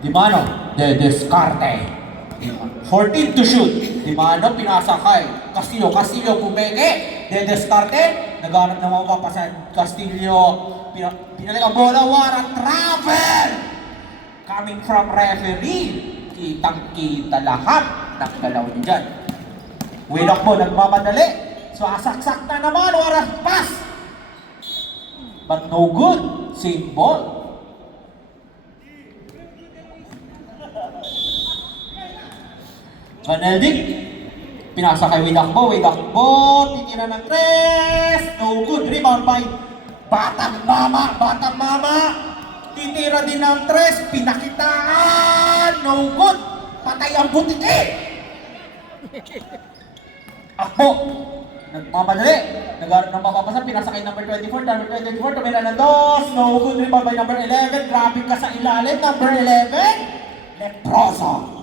Di Mano, de Descarte. 14 to shoot. Di Mano, pinasakay. Castillo, pumeke. De Descarte. Naghanap ng mga papasan. Castillo, pinalik ang bola. What a travel! Coming from referee. Kitang-kita lahat ng galaw niya dyan. Willock mo, nagmamadali. So, asaksak na naman. What a pass! But no good. Same ball. Van Eldik, pinasa kay Widakbo, titira ng tres, no good, rebound by Batang Mama, titira din ng tres, pinakitaan, no good, patay ang butiki. Akbo, nagmamadali, nagharap ng mapapasa, pinasa kay number 24, tumira ng dos, no good, rebound by number 11, grabe ka sa ilalim, number 11, Leproso.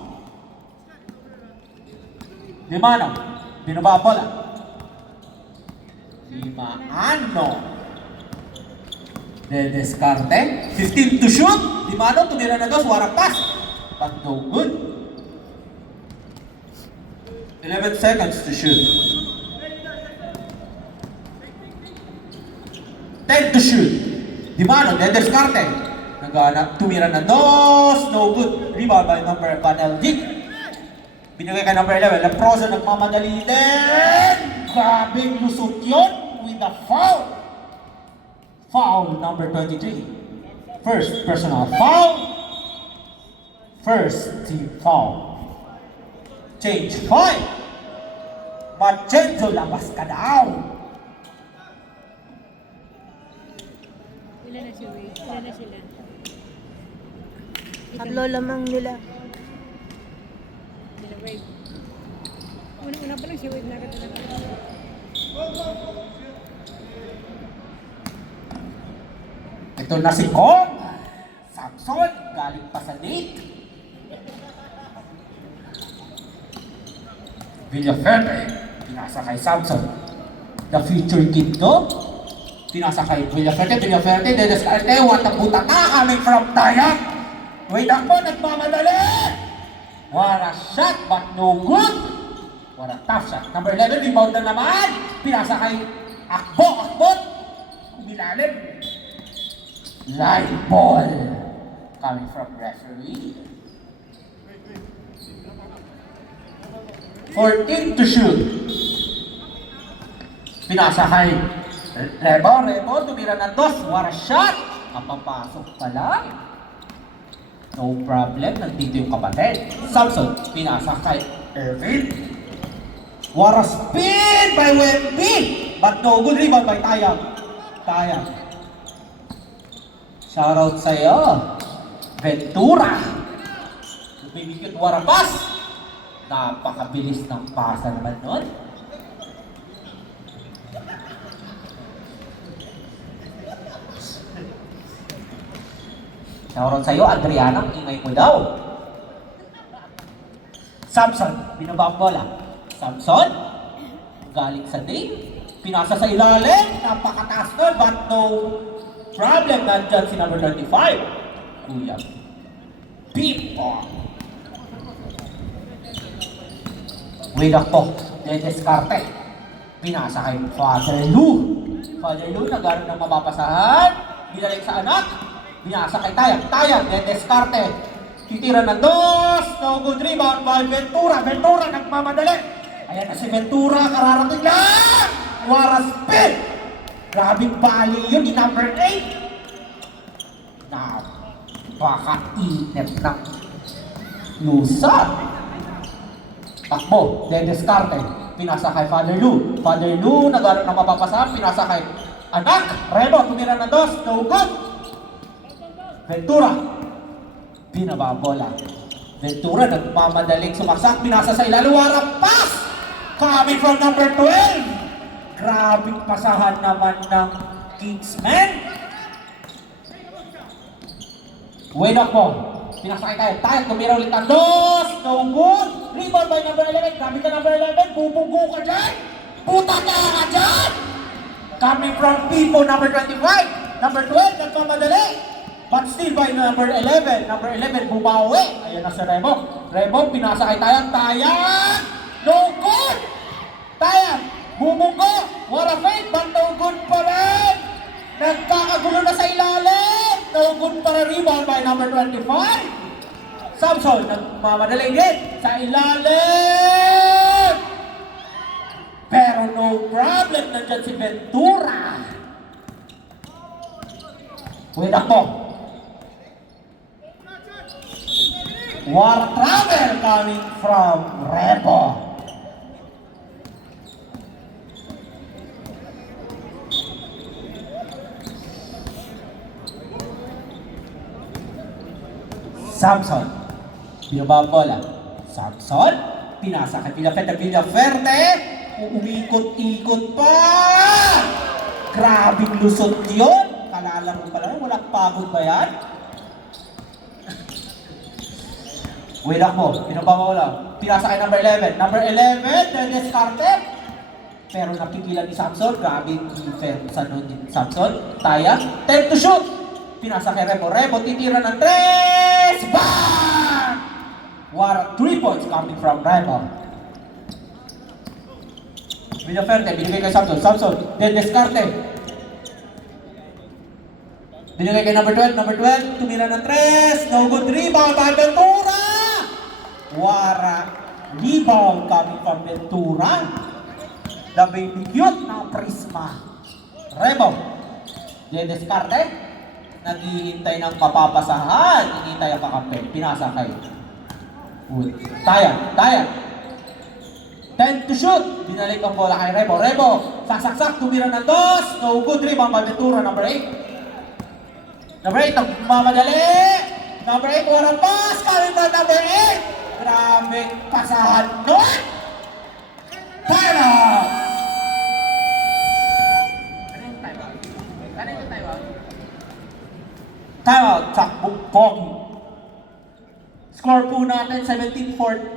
Limano, binaba bola. Limaano. De Descarte. 15 to shoot. Limano, tumira na dos. What a pass. But no good. 11 seconds to shoot. 10 to shoot. Limano, De Descarte. Tumira na dos. No good. Rebound by number Van Eldik. Binigay ka number 11, Leproso nagmamadali din! Grabing lusot yun with a foul! Foul number 23. First personal foul. First team foul. Change 5. Machenzo, labas ka daw! Ilan na siya, Wade? Ilan na sila? Tatlo lamang nila. Wade. Una pa lang si Wade na talaga. Ito na si Kong Samson, galing pa sa Nate. Villaferte, pinasa kay Samson. The future kid to. Pinasa kay Villaferte, De Descarte, what a butata coming from Tayak. Wait ako, nagmamadali! What a shot, but no good. What a tough shot. Number 11, rebound na naman. Pinasa kay Akbo. Umilalim. Line ball. Coming from referee. 14 to shoot. Pinasa kay Rebo. Tumira ng dos. What a shot. Kapapasok pa lang. No problem, nandito yung kapatid. Samson, pinasa kay Irvin. What a spin by Wemby! But no good, rebound by Tayang. Shoutout sa'yo. Ventura. Lumimikot, what a pass! Napakabilis ng pasa naman nun. Shoutout sa'yo, Adriana, ingay mo daw. Samson, binaba ang bola. Samson, galing sa Dave. Pinasa sa ilalim, napakataas nun, but no problem. Nandyan si number 25. Kuya Pipo. Widak po, De Descarte. Pinasa kay Father Lou. Nagkaroon ng mapapasahan. Binalik sa anak. Binasa kay Tayang, De Descarte. Titira ng dos, no good, rebound by Ventura. Nagmamadali. Ayan na si Ventura, kararating lang! What a spin! Grabing bali yun, ni number 8. Napaka-init ng lusat. Takbo, De Descarte. Pinasa kay Father Lou, nagkaroon ng mapapasahan. Pinasa kay anak. Rebo, tumira ng dos, no good. Ventura, binaba ang bola. Ventura, nagmamadaling sumaksak, pinasa sa ilalim, warang pass! Coming from number 12! Grabing pasahan naman ng Kingsmen. Wait up po. Pinasa kay Tayo, tumira ulit ang dos, no good! Rebound by number 11, grabe ka number 11, bubugo ka dyan! Puta ka dyan! Coming from Pipo, number 25, number 12, nagmamadali! But still, steal by number 11. Number 11, bumawi. Ayan na si Remo. Remo, pinasa kay Tayang. Tayang! No good! Tayang! Bumunggo! What a fake, but no good pa rin! Nagkakagulo na sa ilalim! No good pa rin, rebound by number 25. Samson, nagmamadali din sa ilalim! Pero no problem, nandyan si Ventura. Wait ako. War travel coming from Rebo. Samson. Binaba ang bola. Samson. Pinasa kay Villaferte. Uumikot-ikot pa. Grabing lusot yun. Kalalaro pala. Walang pagod ba yan? Wait ako. Binaba ang bola. Pinasa kay number 11. Number 11. Dedescarte. Pero napigilan ni Samson. Grabing defense ni Samson. Taya. 10 to shoot. Pinasa kay Rebo. Rebo titira ng 3! Bang! What 3 points coming from Rebo. Villaferte, binigay kay Samson. Samson, Dedescarte. Binigay kay number 12. Number 12, tumira ng 3. No good rebound by Ventura. Wara rebound coming from Ventura. The baby cute ng Prisma. Rebo. Dedescarte. Naghihintay ng mapapasahan. Hinihintay ang kakampi. Pinasa kay Wood. Taya. 10 to shoot. Binalik ang bola kay Rebo. Rebo. Saksak-sak. Tumira ng 2. No good rebound by Ventura. Number 8. Number 8. Nagmamadali. Number 8. Warang pass. Coming from number 8. Grabe. Pasahan nun. Time out. Time out. Sakbong Pogi. Score po natin 17-14.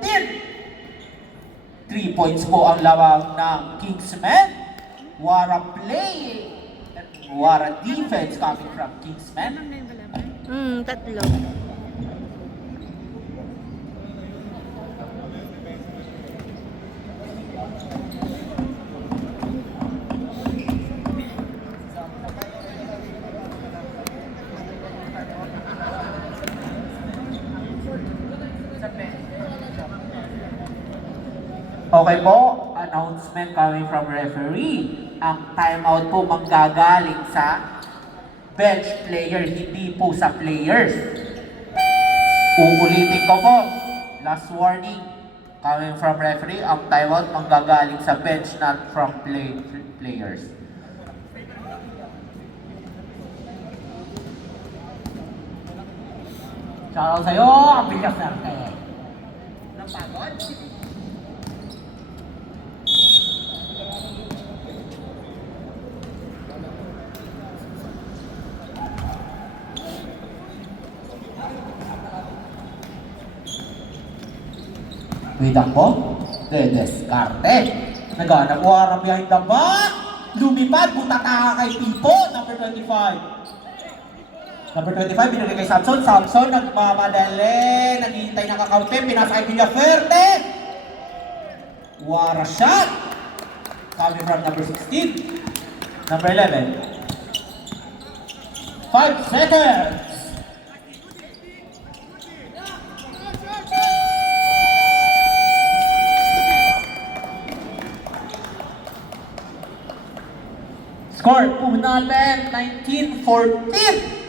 3 points po ang lawag ng Kingsmen. What a play! What a defense coming from Kingsmen. Tatlo. Okay po, announcement coming from referee. Ang timeout po manggagaling sa bench player, hindi po sa players. Uulitin ko po, last warning coming from referee, ang timeout manggagaling sa bench, not from players. Shoutout sa'yo, ang Villaferte. Napagod? Wait ako, Dedescarte. Naghanap warang behind the back. Lumipad, butataka kay Pipo, number 25. Number 25, binigay kay Samson. Samson, nagmamadali. Naghihintay na kakampi. Pinasa kay Villaferte. Wara shot. Coming from number 16. Number 11. 5 seconds. Score po natin, 19-14.